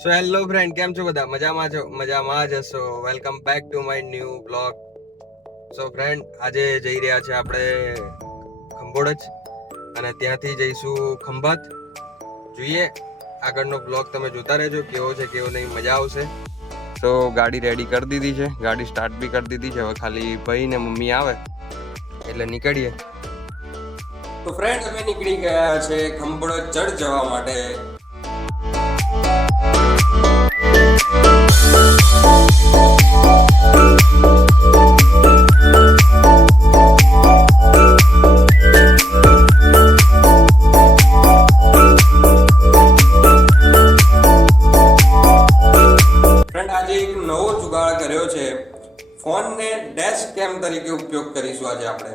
So hello friend, કેમ છો બધા? મજામાં છો? મજામાં જ હશો. Welcome back to my new blog. So friend, આજે જઈ રહ્યા છે આપણે ખંભોળજ અને ત્યાંથી જઈશું ખંભાત. જોઈએ, આગળનો બ્લોગ તમે જોતા રહેજો, કેવો છે કેવો નહીં, મજા આવશે. તો ગાડી રેડી કરી દીધી છે, ગાડી સ્ટાર્ટ બી કરી દીધી છે. હવે ખાલી ભાઈ ને મમ્મી આવે એટલે નીકળીએ. તો ફ્રેન્ડ, અમે નીકળી ગયા છે ખંભોળજ ચર્ચ જવા માટે. કર્યો છે, ફોનને ડેશ કેમ તરીકે ઉપયોગ કરીશું આજે આપણે.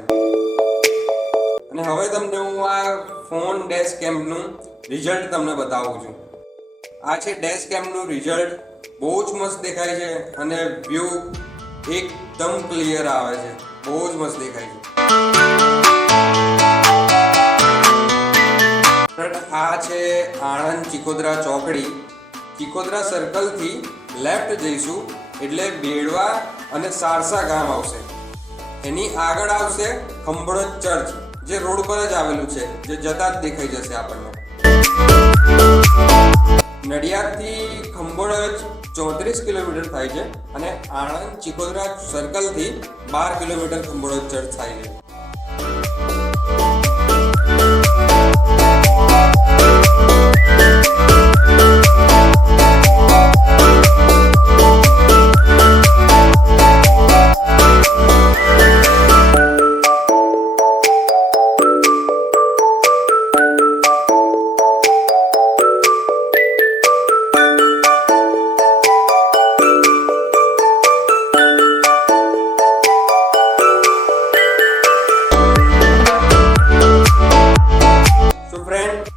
અને હવે તમને હું આ ફોન ડેશ કેમનું રિઝલ્ટ તમને બતાવું છું. આ છે ડેશ કેમનું રિઝલ્ટ. બહુ જ મસ્ત દેખાય છે અને વ્યૂ એકદમ ક્લિયર આવે છે. બહુ જ મસ્ત દેખાય છે. આ છે આણંદ ચિકોદરા ચોકડી. ચિકોદરા સર્કલથી લેફ્ટ જઈશું એટલે બેડવા અને સારસા ગામ આવશે. એની આગળ આવશે ખંભોળજ ચર્ચ, જે રોડ પર જ આવેલું છે, જે જતા જ દેખાઈ જશે આપણને. નડિયાદથી ખંભોળજ 34 કિલોમીટર થાય છે અને આણંદ ચિકોદરા સર્કલથી 12 કિલોમીટર ખંભોળજ ચર્ચ થાય છે.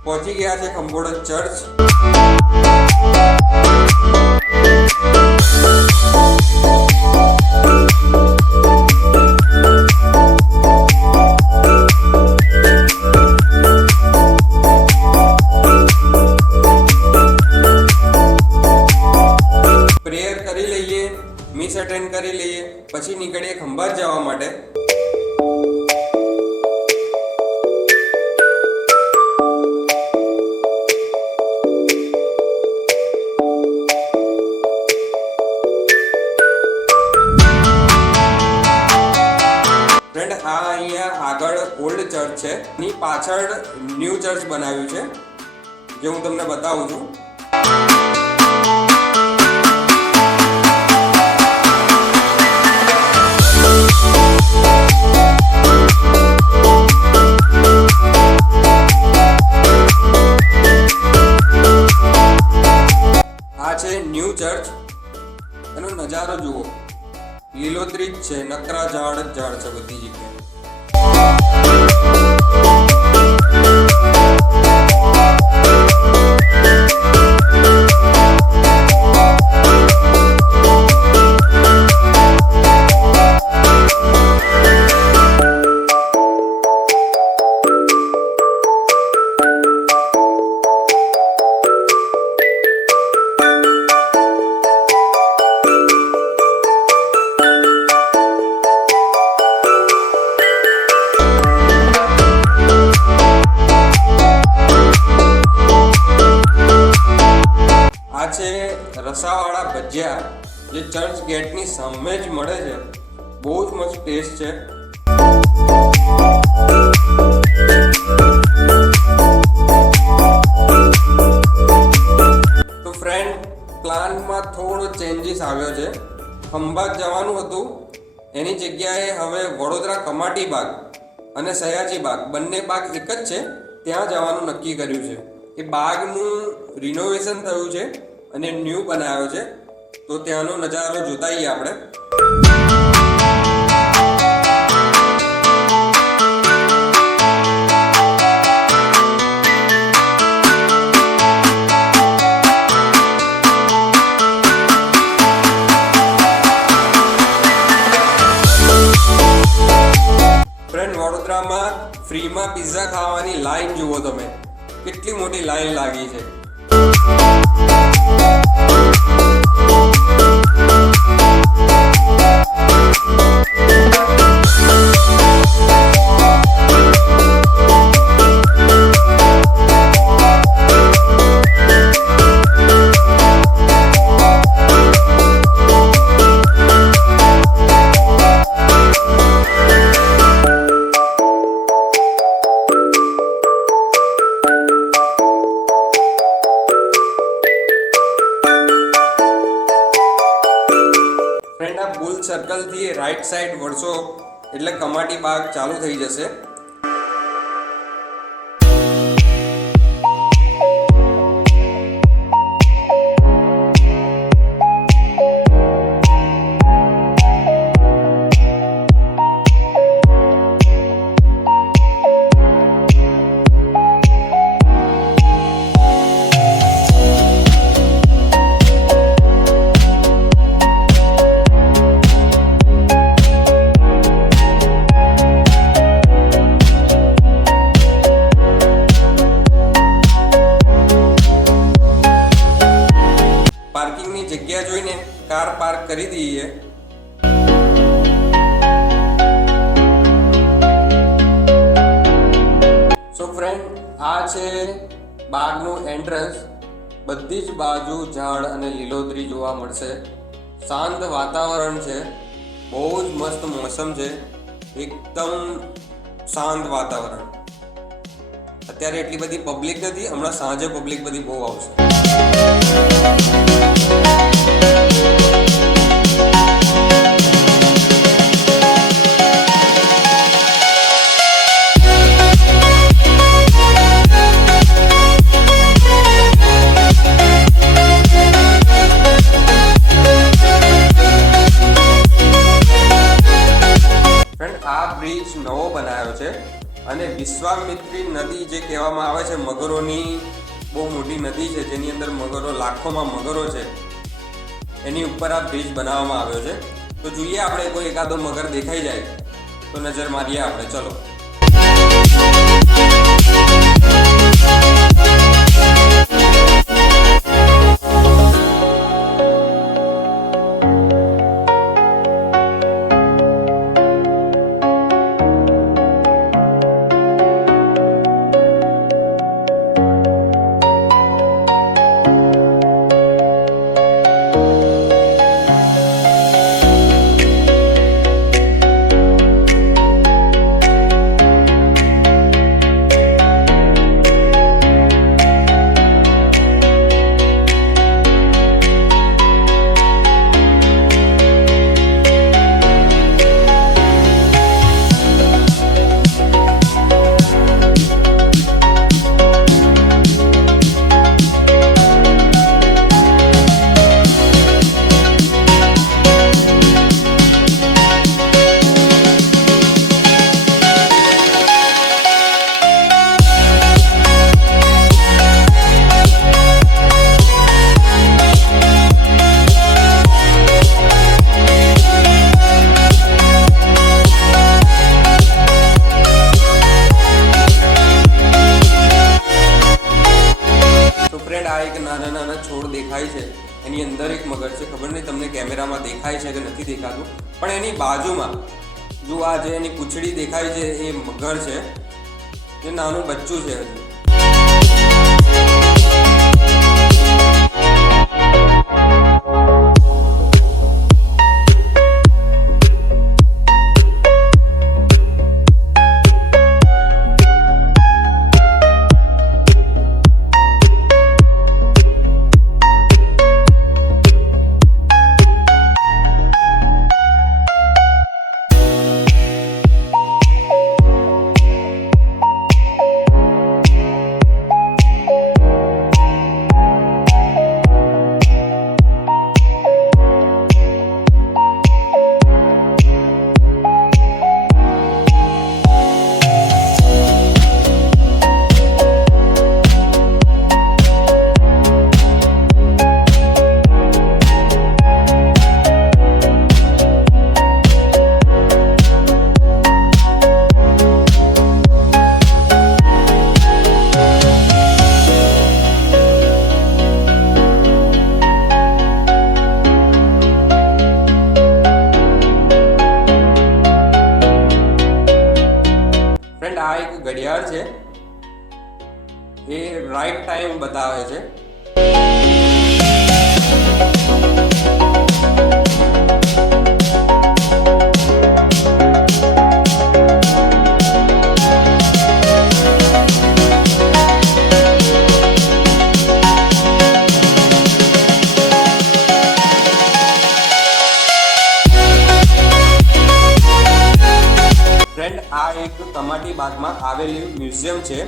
પહોંચી ગયા છે ખંભોળજ ચર્ચ. પ્રેયર કરી લઈએ, મિસ અટેન્ડ કરી લઈએ, પછી નીકળીએ ખંભાત જવા માટે. આ અહીંયા આગળ ઓલ્ડ ચર્ચ છે, એની પાછળ ન્યૂ ચર્ચ બનાવ્યું છે, જે હું તમને બતાવું છું. આ છે ન્યૂ ચર્ચ. એનો નજારો જુઓ, લીલોતરી જ છે, નકરા ઝાડ જ ઝાડ છે બધી જગ્યાએ. રસાવાળા ભજીયા, જે ચર્ચ ગેટની સામે જ મળે છે. બહુ જ મસ્ત ટેસ્ટ છે. તો ફ્રેન્ડ, પ્લાનમાં થોડો ચેન્જીસ આવ્યો છે. ખંભાત જવાનું હતું, એની જગ્યાએ હવે વડોદરા કમાટી બાગ અને સયાજી બાગ, બંને બાગ એક જ છે, ત્યાં જવાનું નક્કી કર્યું છે. એ બાગનું રિનોવેશન થયું છે અને ન્યૂ બનાવ્યો છે, તો ત્યાંનો નજારો જોતા આવીએ આપણે. ફ્રેન્ડ, વડોદરામાં ફ્રીમાં પિઝા ખાવાની લાઈન જુઓ તમે, કેટલી મોટી લાઈન લાગી છે. બુલ સર્કલથી રાઈટ સાઈડ વળશો એટલે કમાટી બાગ ચાલુ થઈ જશે. પાર્કિંગની જગ્યા જોઈને કાર પાર્ક કરી દઈએ. સો ફ્રેન્ડ, આ છે બાગનું એન્ટ્રન્સ. બધી જ બાજુ ઝાડ અને લીલોતરી જોવા મળશે. શાંત વાતાવરણ છે, બહુ જ મસ્ત મોસમ છે, એકદમ શાંત વાતાવરણ. અત્યારે એટલી બધી પબ્લિક નથી, હમણાં સાંજે પબ્લિક બધી બહુ આવશે. બ્રિજ નવો બનાવ્યો છે અને વિશ્વામિત્રી નદી જે કહેવામાં આવે છે, મગરોની બહુ મોટી નદી છે જેની અંદર મગરો, લાખોમાં મગરો છે, એની ઉપર આ બ્રિજ બનાવવામાં આવ્યો છે. તો જોઈએ આપણે કોઈ એકાદો મગર દેખાઈ જાય તો નજર મારીએ આપણે. ચલો. નાના નાના છોડ દેખાય છે, એની અંદર એક મગર છે. ખબર નહીં તમને કેમેરામાં દેખાય છે કે નથી દેખાતું, પણ એની બાજુમાં જો આ જે એની પૂંછડી દેખાય છે એ મગર છે, જે નાનું બચ્ચું છે હજુ. આ એક ઘડિયાળ છે, એ રાઈટ ટાઈમ બતાવે છે. રાણી બાગમાં આવેલી મ્યુઝિયમ છે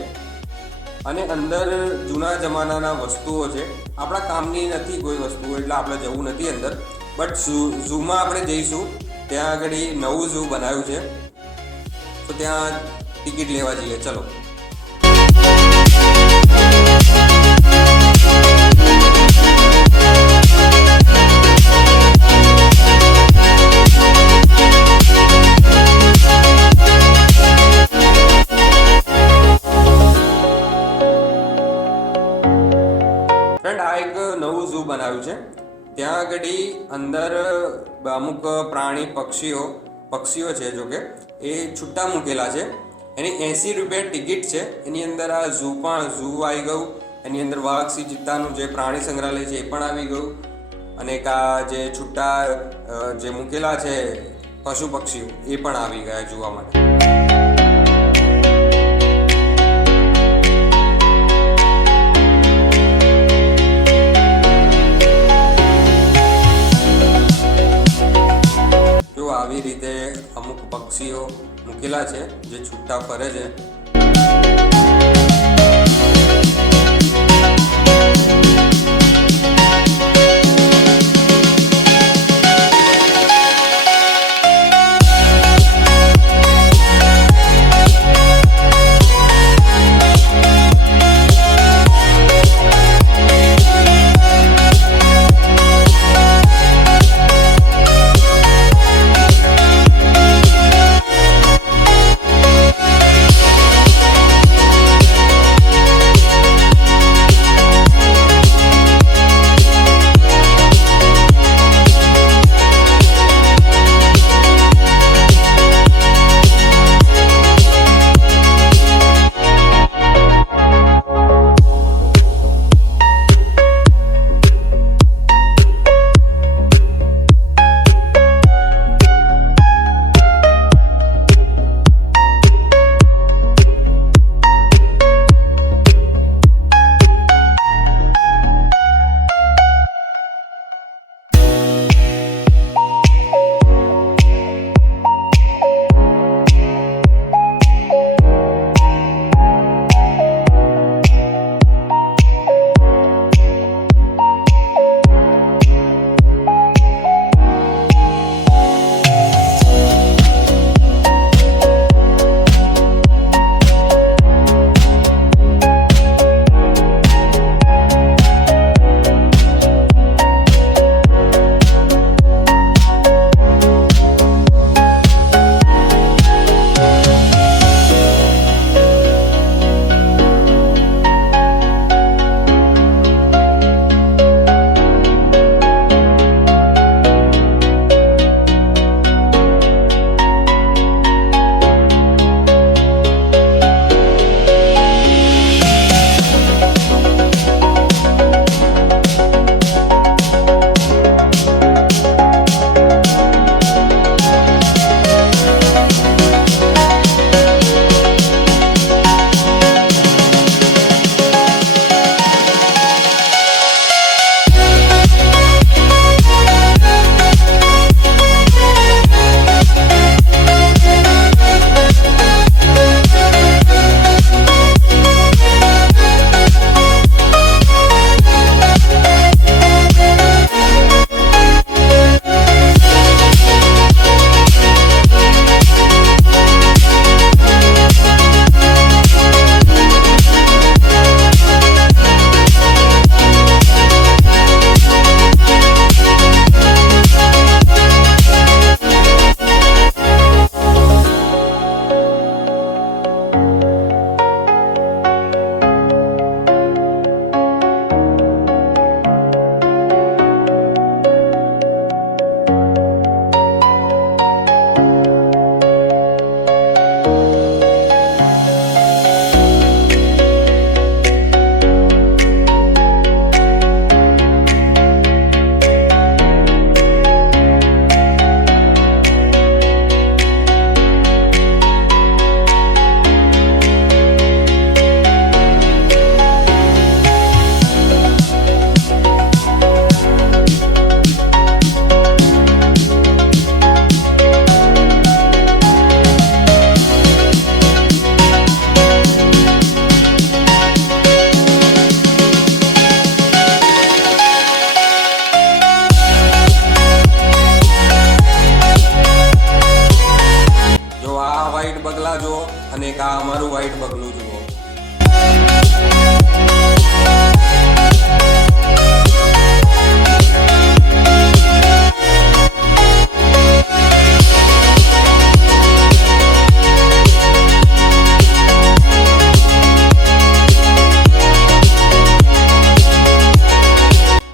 અને અંદર જૂના જમાનાના વસ્તુઓ છે. આપણા કામની નથી કોઈ વસ્તુઓ, એટલે આપણે જવું નથી અંદર. બટ ઝૂમાં આપણે જઈશું. ત્યાં આગળ નવું ઝૂ બનાવ્યું છે, તો ત્યાં ટિકિટ લેવા જઈએ. ચલો. ફ્રેન્ડ, આ એક નવું ઝૂ બનાવ્યું છે. ત્યાં આગળ અંદર અમુક પ્રાણી પક્ષીઓ છે, જો કે એ છૂટા મૂકેલા છે. એની 80 રૂપિયા ટિકિટ છે. એની અંદર આ ઝૂ આવી ગયું. એની અંદર વાઘ, સિંહ, ચિત્તાનું જે પ્રાણી સંગ્રહાલય છે એ પણ આવી ગયું. અને આ જે છૂટા જે મૂકેલા છે પશુ પક્ષીઓ એ પણ આવી ગયા જોવા માટે. આવી રીતે અમુક પક્ષીઓ મૂકેલા છે જે છૂટા ફરે છે.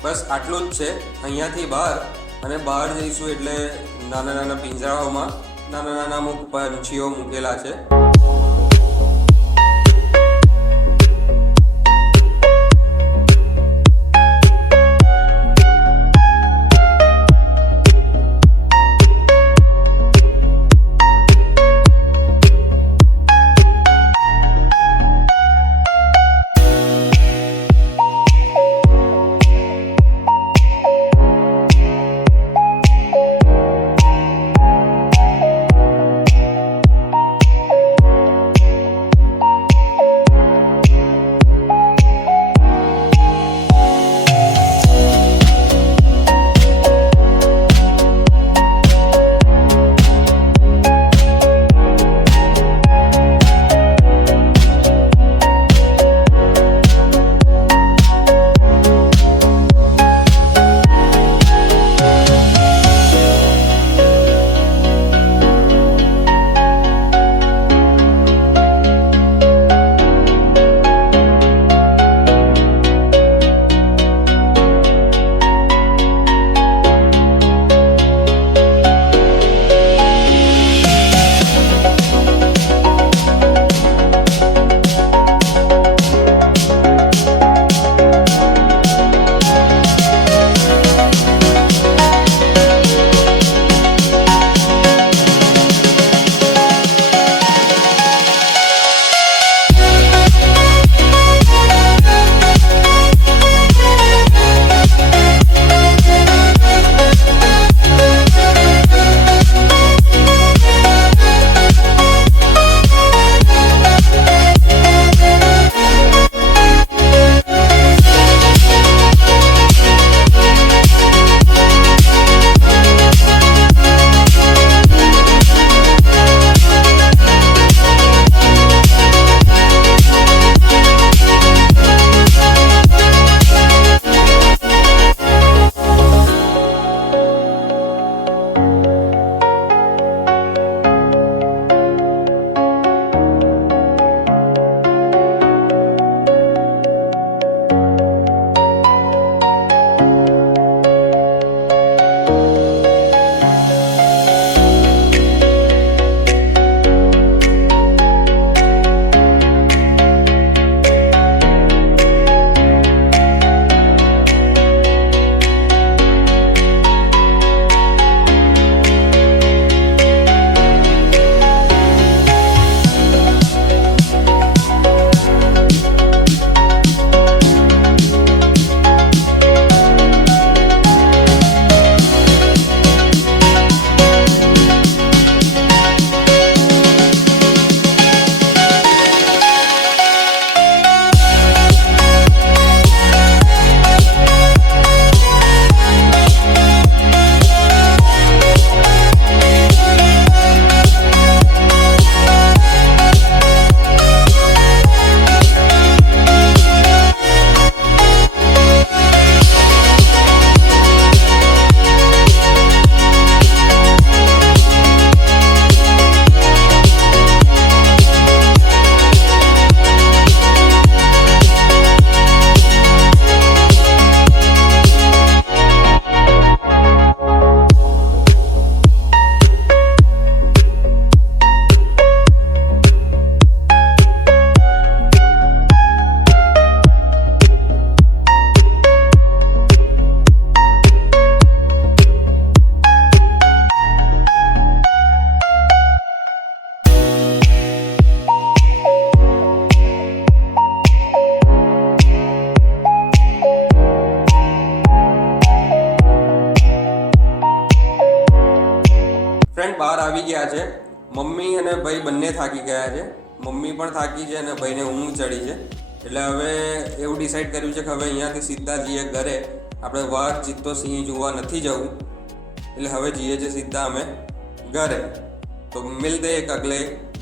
બસ આટલું જ છે અહીંયાથી બહાર. અને બહાર જઈશું એટલે નાના નાના પિંજરાઓમાં નાના નાના અમુક પંછીઓ મૂકેલા છે. ફ્રેન્ડ બહાર આવી ગયા છે. મમ્મી અને ભાઈ બંને થાકી ગયા છે. મમ્મી પણ થાકી છે અને ભાઈને ઊંઘ ચડી છે. એટલે હવે એવું ડિસાઈડ કર્યું છે કે હવે અહીંયાથી સીધા જઈએ ઘરે. આપણે વાઘ ચિત્તો સિંહ જોવા નથી જવું, એટલે હવે જઈએ છીએ सीधा અમે घरे. तो मिलते हैं एक अगले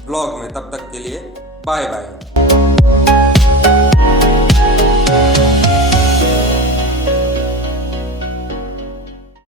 ब्लॉग में, तब तक के लिए बाय बाय.